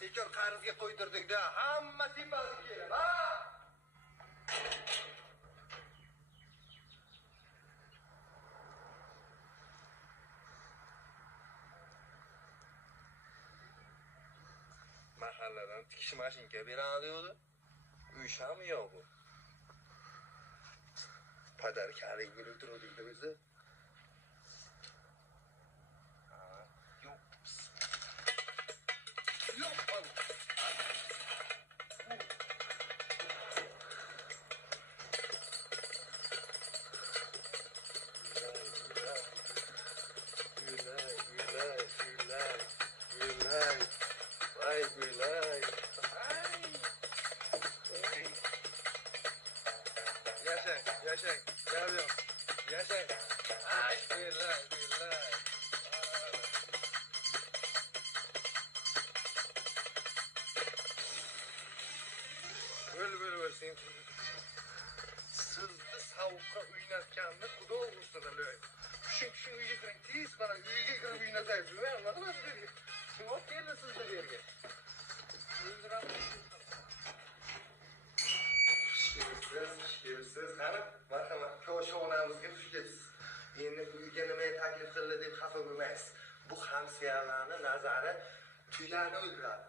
tekor qarzga qo'ydirdik-da, hamma tepasiga keladi. Ha! Mahalladan tikish mashinka beradi edi. Uysham yo'q bu. Padarkalik bo'lib turuvdik-da o'zi. Yaşak, geliyorum. Yaşak. Ay, billah. Böyle sen. Sizni sovuqqa uynatganni xudo ursin o'lay. Shu uyga kiring, tez mana uyga kirib uynataysiz. Anladingmi sizlarga? Kim olib keldi sizni bu yerga? Şersiz hanım, marhamat, ko'shovnamizga xush kelibsiz. Endi uyga nima taklif qildi deb xafa bo'lmaysiz. Bu hamsiyalarni nazari tuylarni o'ldiradi.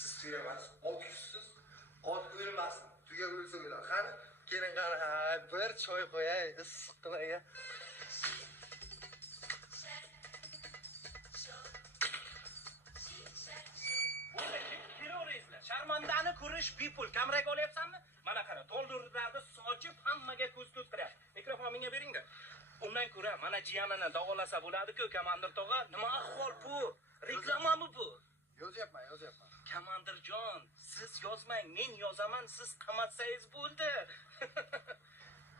Siz tuya emas, ot yuzsiz, ot o'lmasin. Tuya o'lsa o'ladi. Qani, keling qani, bir choy qo'yay, issiq qilay. Sharmandani ko'rish bepul. Kameraga olyapsanmi? Mana qara, to'ldirlarni sochib hammaga ko'z tuttiryapti. Mikrofon menga bering-da. Undan ko'ra mana jiyanini davolasa bo'ladi-ku, komandir tog'a. Nima ahvol bu? Reklamami bu? Yozyapman. Komandirjon, siz yozmang, men yozaman, siz qamatsangiz bo'ldi.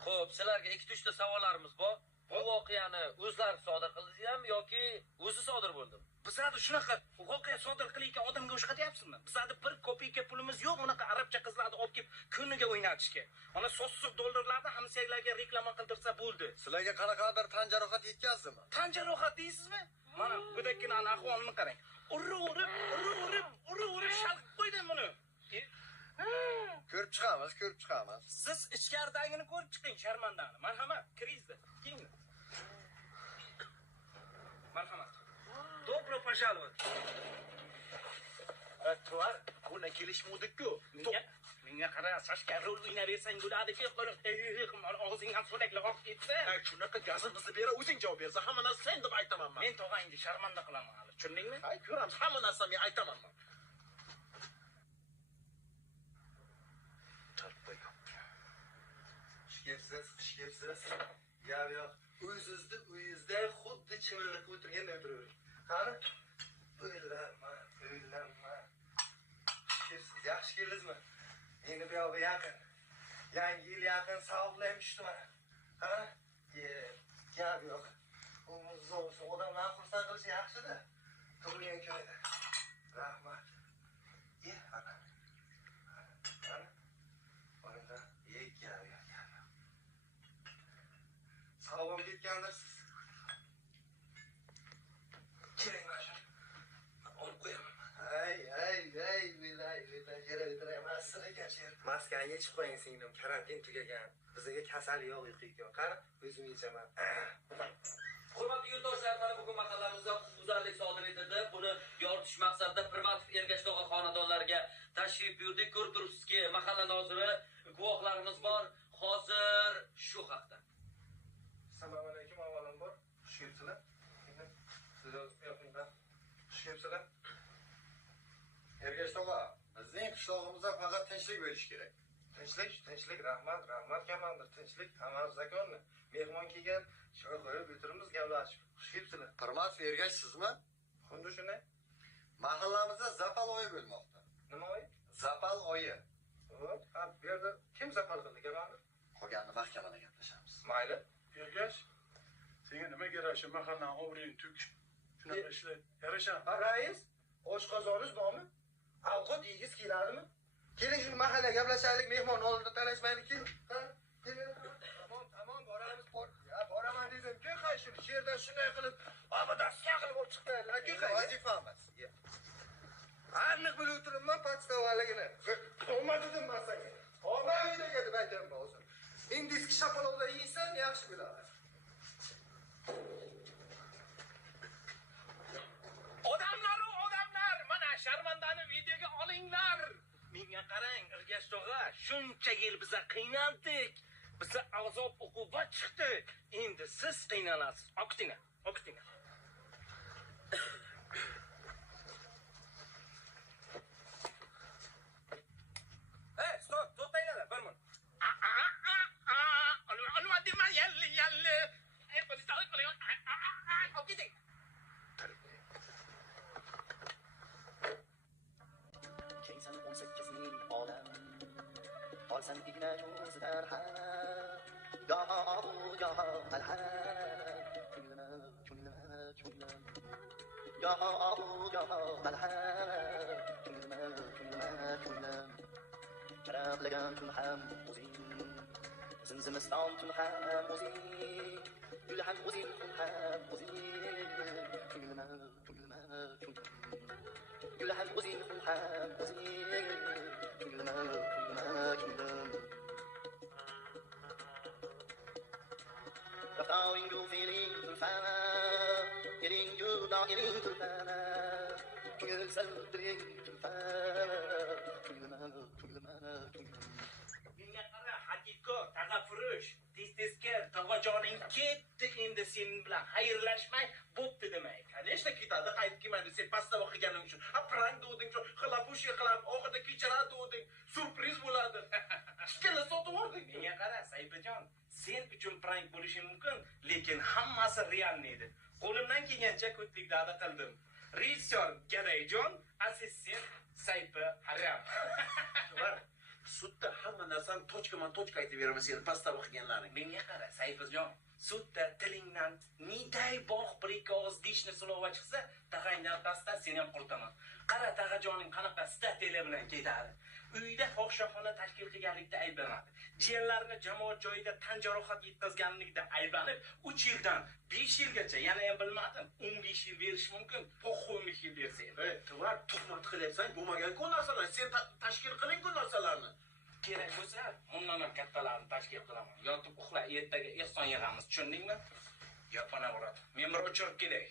Xo'p, sizlarga 2-3 ta savollarimiz bor. Bu voqeani o'zlari sodir qildingizmi yoki o'zi sodir bo'ldimi? Bizada shunaqa voqea sodir qilayotgan odamga o'xshatyapsizmi? Bizada 1 kopeyka pulimiz yo'q, unaqa arabcha qizlarni olib kelib kuniga o'ynatishga. Mana so'ssiq dollarlarni hamsiyalarga reklama qildirsa bo'ldi. Sizlarga qanaqadir tan jarohat yetkazdimi? Tan jarohat deysizmi? Mana budakkinaning ahvolini qarang. Urib shalqib qo'ydim buni. Ko'rib chiqamiz. Siz ichkaridagini ko'rib chiqing, sharmandani. Marhamat, kiringizda. Keyin. Marhamat. Добро пожаловать. Tuvar, buna kelishmovdik-ku. Menga qara, sashka rol o'ynaversang bo'ladi-ku. Og'zingdan so'laklar oqib ketsa. Shunaqa gazimizni bera, o'zing javob bersa, hamma narsa sen deb aytaman men. Men tog'angni sharmanda qilaman hali. Tushundingmi? Hay, ko'ramiz, hamma narsa men aytaman men. Xush kelibsiz. Yo'q. Uyingizda xuddi chimirliqqa o'tirganday o'tiravering. Qani? O'ylanma. Yaxshi keldingizmi? Endi bu yoqqa yaqin. Yangi yil yaqin savoblar tushdi mana. Ha? Gap yo'q. O'zing odamlarni xursand qilish yaxshi-da. Tug'ilgan kunida. Rahmat. Ana. Mana gap yo'q. Savobim ketgandirsiz. Keling mana shu. Olib qo'yaman. Hey, bilay, yere o'tirayman, sizga cher. Maskanga ichib qo'ying singlim, karantin tugagan. Bizga kasal yo'q, yo'q. Qani, o'zim yechaman. Hurmatli yurtdoshlar, mana bugun mahallamizda huquqbuzarlik sodir etildi. Buni yoritish maqsadida Primatov Ergashtog'a xonadonlariga tashrif buyurdik. Ko'rib turibsizki, mahalla noziri, guvohlarimiz bor. Hozir shu haqda. Assalomu alaykum, avvalambor. Xush kelibsizlar. Sizlar yo'qinglar. Xush kelibsizlar. Ergashtog'a, bizning qishlog'imizda faqat tinchlik bo'lishi kerak. Tinchlik, rahmat, komandir, tinchlik, hammamiz zakonni. Mehmon kelgan, choy qo'yib o'tiramiz, gaplashib. Xush kelibsizlar. Primatov Ergashtsizmi? Xuddi shunday. Mahallamizda zapal oyi bo'lmoqda. Nima oyi? Zapal oyi. Ha, bu yerda kim zapal qildi, komandir? Qolganini mahkamada gaplashamiz. Mayli. Ergash, senga nima kerak shu mahallaning obro'yini tuk? Shunaqa ishlar yarashadi. Rais, oshqozoningiz bormi? Ovqat yegiz keladimi? Keling shu mahallaga gaplashaylik, mehmon oldida talashmaylik. Keling. Tamam, boramiz. Boraman dedim-ku, qayshini sherdan shunday qilib, abadan qilib olib chiqdilar. Vazifamiz. Aniq bilib turibman podstavaligini. Olma dedim men senga. Olma uydaga deb aytayapman hozir. Indiski shapalovlar yeysan yaxshi bo'ladi. Odamlar, mana Sharmandani videoga olinglar. Menga qarang, Ergash tog'a, shuncha yil biza qiynaldik. Biza azob uqubat chiqdi. Endi siz qiynalasiz. Oqitinglar. Stop, to'xtanglar, bir minut. Olmadim, yalli. Polisalik qiling. Oqiting. Keysan 18 ming odam olsan igna ko'zidan ham yo malham ko'nglima yo malham ko'nglima charaqlagan kun ham o'zing zimzimiston tun ham o'zing gul ham o'zing kun ham o'zing ko'nglima gul ham o'zing kun ham o'zing ko'nglima Rafting du feeling to fama Getting you down, getting to fama Ko'ngil saldiring to fama Ko'nglima Menga qara, Hakiko, tag'a furush, tez-tezkir, tog'ajoning ketdi, endi sen bilan xayrlashmay bo'pti demay. Конечно, ketadi, qaytib kelmaydi. Sen pastda o'qiganing uchun. Prank degding, xalapush qilib, oxirida kechiradi degding. Surpriz bo'ladi. Ikkala sotib yubording. Menga qara, Sayfijon, sen uchun prank bo'lishi mumkin, lekin hammasi realniy edi. Qo'limdan kelgancha ko'plik da'da qildim. Rejissor Gadayjon, assistent Sayfi Haram. Sudda hamma narsani tochka aytib beraman sen pastda o'qiganlaring. Menga qara, Sayfijon, sudda tilingdan niday bog' bir ikki og'iz dishni sulova chiqsa, tag'angdan pastdan seni ham qurtaman. Qara, tag'ajoning qanaqa statiyalar bilan ketadi. Uyda fohishaxona tashkil qilganlikda ayblanadi. Jiyanlarini jamoat joyida tan jarohat yetkazganlikda ayblanib, 3 yildan 5 yilgacha, yana ham bilmadim, 15 yil berish mumkin, 15 yil bersa ham. To'g'ri, tuhmat qilyapsan, bo'lmagan-ku narsalar. Sen tashkil qiling-ku narsalarni. Kerak bo'lsa, bundan ham kattalarni tashkil qilaman. Yotib uxla, ertaga ehson yig'amiz, tushundingmi? Yapana uradi. Men bir o'chirib kelay.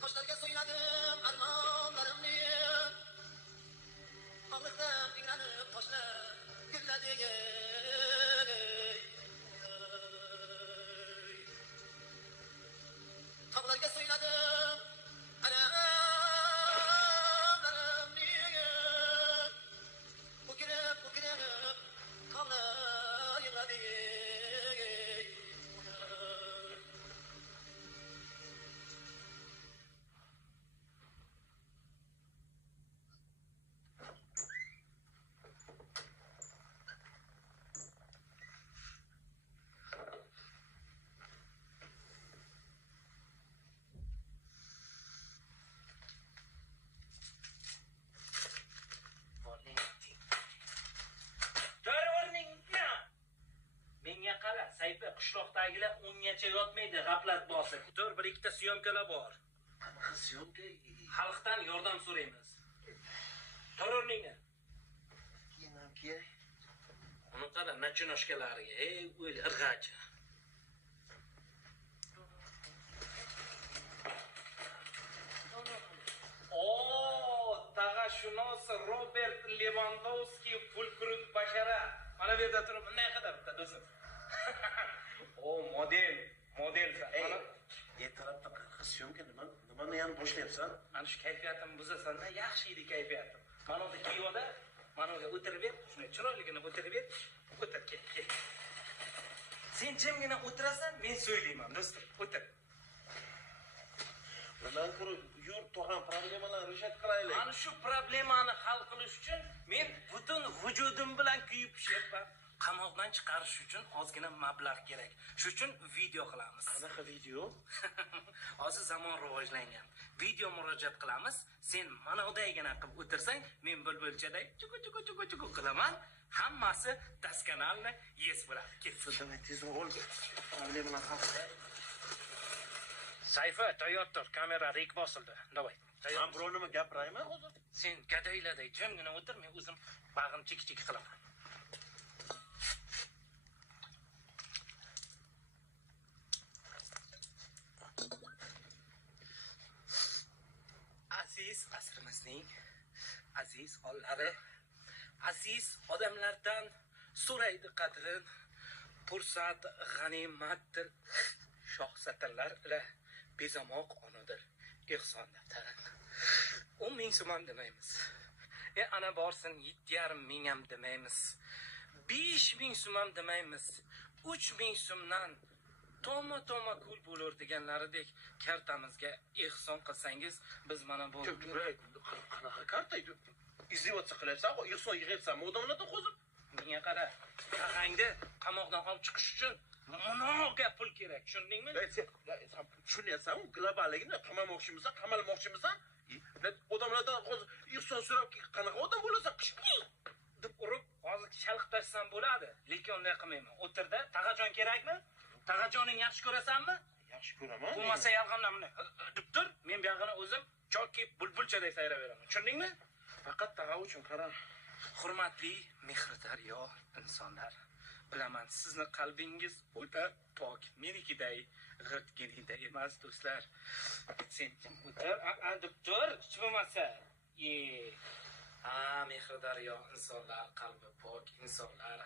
Toshlarga so'yladim armonlarimni Og'riqdan ingranib toshlar gulladi Tog'larga so'yladim anamlarimni O'kirib tog'lar yig'ladi Menga qara, Sayfi qishloqdagilar ungacha yotmaydi, g'aflat bosib. Tur, bir ikkita syomkalar bor. Qanaqa syomka? Xalqdan yordam so'raymiz. Tur o'rningga. Kiyinam kerak. Uni qara, nachinoshkalariga, o'l irg'achi. Tag'ashunos Robert Lewandowski fulkrut bashara. Mana bu yerda turib, bunday qadar bitta do'stim. Model. Mana Ertalabda qanaqa syomka nimani yana boshlayapsan? Mana shu kayfiyatimni buzasan-da, yaxshi edi kayfiyatim. Mana unda kiyoda, mana unga o'tirib ber, shunday chiroyligini o'tirib ber. O'tir, kel. Sen jimgina o'tirasan, men so'ylayman, do'stim. O'tir. Bundan ko'ra yurt tog'am problemalarni rishad qilaylik. Ana shu problemani hal qilish uchun men butun vujudim bilan kuyib pishyapman. qamoqdan chiqarish uchun ozgina mablag' kerak. Shuning uchun video qilamiz. Qanaqa video? Hozir zamon rivojlangan. Video murojaat qilamiz. Sen mana udaygina qilib o'tirsang, men bulbulchaday chuku qilaman. Hammasi daskanalni yes bo'ladi. Ketsin. Demak, tezroq ol. Avliy bilan haqda. Sayfa, tayyor tur. Kamera rek bosildi. Davay. Men biror nima gapirayman hozir? Sen gadayladay jimgina o'tir, men o'zim bag'im chik-chik qilaman. Aziz asrimizning aziz ollari, aziz odamlardan so'raydi qadrin, fursat g'animatdir, shoh satrlar ila bezamoq onadir, ehson daftarin. 10 ming so'm ham demaymiz. Ana borsin 7,5 ming ham demaymiz. 5 ming so'm ham demaymiz. 3 ming so'mdan toma kul bo'lur deganlaridek kartamizga ehson qilsangiz, biz mana bu Qanaqa karta? Izdivotsiya qilyapsan-ku, ehson yig'yapsanmi odamlardan hozir? menga qara. Tag'angni qamoqdan olib chiqish uchun munoga pul kerak, tushundingmi? Sen tushunyapsanmi? Globalligini qamalmoqchimisan, qamalmoqchimisan? Odamlardan hozir ehson so'rab qanaqa odam bo'lasan? deb urib, hozir chalqib tashsam bo'ladi, lekin unday qilmayman. O'tirda, Tag'ajon kerakmi? Tag'ajoning yaxshi ko'rasanmi? Yaxshi ko'raman. Bo'lmasa yalg'ondan buni deb tur, men bu yog'ini o'zim choki bulbulchaday sayraveraman. Tushundingmi? Faqat tag'a uchun qara. Hurmatli mehridaryo insonlar, bilaman sizni qalbingiz o'ta pok, menikiday g'irtginiday emas do'stlar. Sen kim o'tir, deb tur, hech bo'lmasa. Mehridaryo insonlar, qalbi pok insonlar,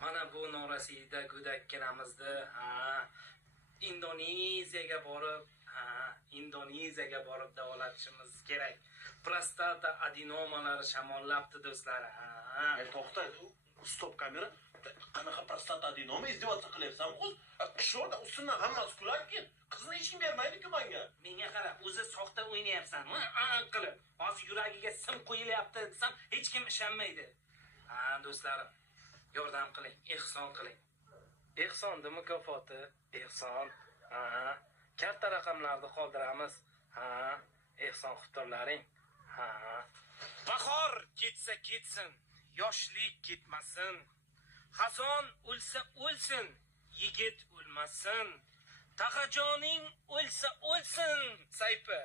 mana bu norasida go'dakkinamizni, Indoneziyaga borib davolatishimiz kerak. Prostata adenomalari shamollabdi do'stlar. To'xta, stop kamera. Qanaqa prostata adenoma izdivotsiya qilyapsan o'z? Qishloqda ustidan hammasi kuladi. Qizni hech kim bermaydi-ku menga. Menga qara, o'zi soxta o'ynayapsan. Qilib, hozir yuragiga sim qo'yilyapti desam, hech kim ishonmaydi. Do'stlarim, yordam qiling, ehson qiling. Ehsonni mukofoti, ehson. Karta raqamlarni qoldiramiz. Ehson xuturlaring. Bahor ketsa ketsin, yoshlik ketmasin. Xazon o'lsa o'lsin, yigit o'lmasin. Tag'ajoning o'lsa o'lsin, saypi.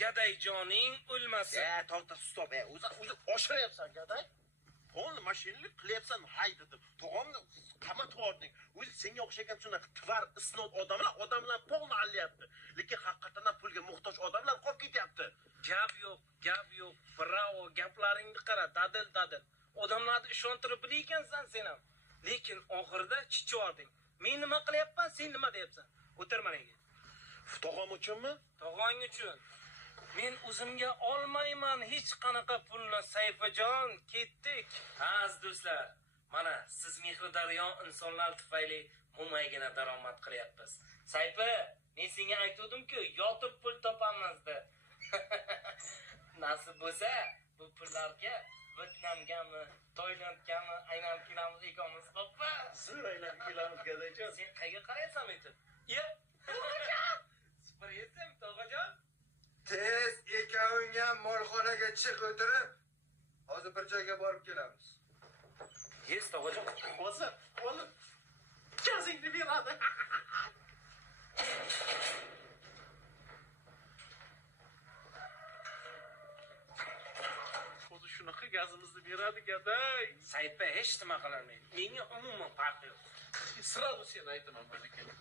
Gadayjoning o'lmasin. To'xta, stop. O'zi oshiryapsan, gaday. To'g'ri, mashinalik qilyapsan, haydadi. Tog'amni qamatib yording. O'zi senga o'xshagan shunaqa tvar, isnod odamlar polni allayapti. Lekin haqiqatan pulga muhtoj odamlar qolib ketyapti. Gap yo'q. Bravo, gaplaringni qara, dadil. Odamlarni ishontirib bilaykansan sen ham. Lekin oxirida chichording. Men nima qilyapman, sen nima deyapsan? O'tir mana yerga. Tog'am uchunmi? Tog'ang uchun. Men o'zimga olmayman hech qanaqa pulni, Sayfajon, ketdik. Aziz do'stlar, mana siz mehridaryo insonlar tufayli mo'maygina daromad qilyapmiz. Sayfa, men senga aytdim-ku, yotib pul topamiz deb. Nasib bo'lsa, bu pullarga Vyetnamgami, Toylandgami aylanib kelamiz ikamiz, xo'pmi? Zo'r aylanib kelamiz, gadayjon. Sen qayerga qarayapsan aytib? Tog'ajon! Supurayapsan, Tog'ajon? Tez ikkoving ham molxonaga chiq o'tirib, hozir bir joyga borib kelamiz. Yes, Tog'ajon. Hozir, gazingni beradi. Hozir shunaqa gazimizni beradi, gaday. Saytda hech nima qilolmaydi. Menga umuman farqi yo'q. Sразу sen aytaman mana keling.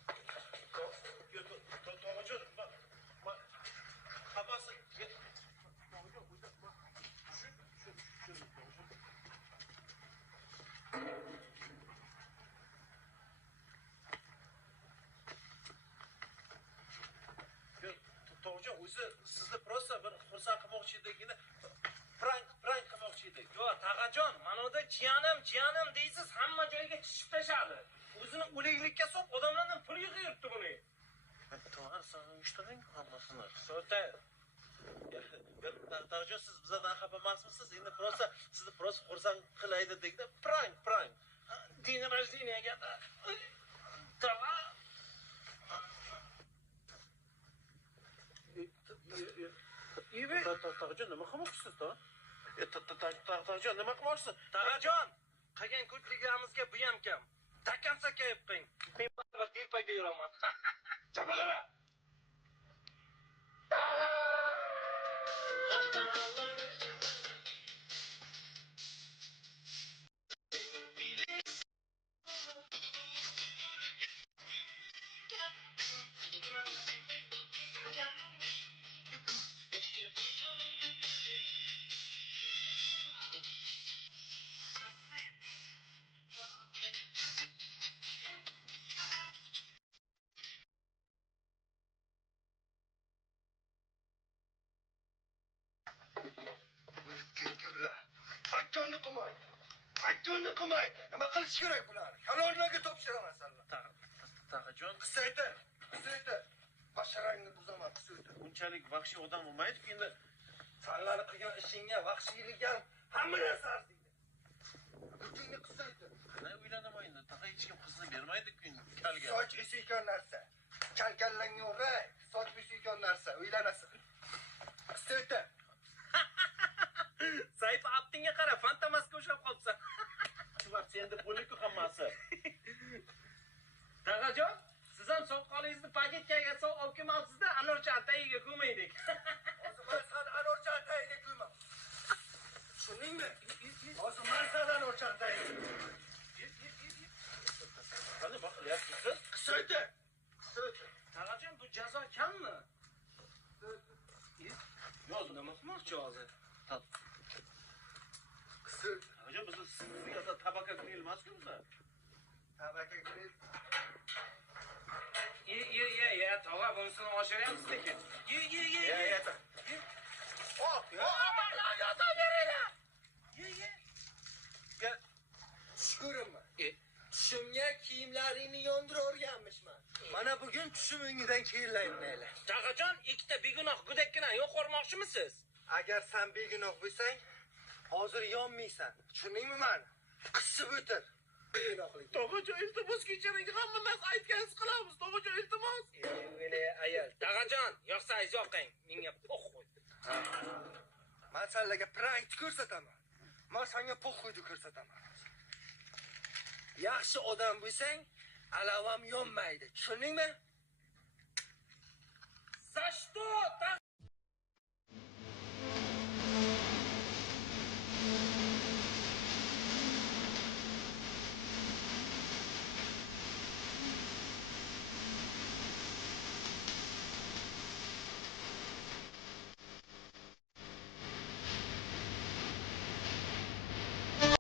Tog'ajon, hammasi Tog'ajon, o'zi sizni prosta bir xursand qilmoqchi edikgina prank qilmoqchi edik. Yo'q, Tag'ajon, mana unda jiyanim deysiz, hamma joyga chiqib tashadi. O'zini o'liklikka solib, odamlardan pul yig'yapti buni. To'g'ri, sen uyushtiring hammasini. So'ta Tog'ajon, siz bizdan xafa emasmisiz? Endi prosta sizni xursand qilay dedikda prank. nima qilmoqchisiz to? Tog'jon, nima qilmoqchisiz? Tog'ajon, qilgan ko'tligimizga bu ham kam. Takam sakayib qo'ying. Men baribir telpakda yuraman. Chapalama. Faktonni qilmay. Faktonni qilmay. Nima qilish kerak bularni? Kalonlarga topshiramansanlar. Tog'jon, Qisaytir. Qisaytir. Basharangni buzaman, qisaytir. bunchalik vahshiy odam bo'lmaydi-ku endi. Sanlarni qilgan ishingga, vahshiylik ham hamma narsa arziydi. Kutingni qisaytir. Qanday uylanaman endi? Taqa hech kim qizni bermaydi-ku endi kalga. Soch esiykan narsa. Kalkallangni o'ray. Soch esiykan narsa. Uylanasan. Qisaytir. Sayf aptingga qara, fantomasga o'xshab qolibsan. Chuvart endi bo'liku hammasi. Tog'ajon, siz ham soqolingizni paketkaga solib olib kelmoqchisiz-da, anorchan tagiga ko'maydik. Hozir men san anorchan tagiga ko'yman. Tushundingmi? Hozir men san anorchan tagiga. Qani bak qilyapsiz? Qisaytir. Qisaytir. Tog'ajon, bu jazo kammi? Yo'q, Nima qilmoqchi hozir? Qisaytir. Tog'jon, biz sizga tabaka qo'yilmas-ku bizlar. Tabaka grill. Ye, tog'a bunisini oshiryapsiz lekin. Ye. Shukurimman. Tushimga kiyimlaringni yondirib o'rganmishman. Mana bugun tushim o'ngidan kiyinlayman. Tog'ajon, ikkita begunoh go'dakkina yo'qormoqchimisiz? Agar sen begunoh bo'lsang, hozir yonmaysan. Tushundingmi meni? Qisib o'tir. Begunohlik. Tog'jon, iltimos kechiring, hamma narsa aytganingiz qilamiz. Tog'jon, iltimos. Ayol. Tog'ajon, yoqsangiz yoqing. Menga po'xo'y. Men senlarga prank ko'rsataman. Men senga po'xo'yni ko'rsataman. Yaxshi odam bo'lsang, alavam yonmaydi. Tushundingmi? За что?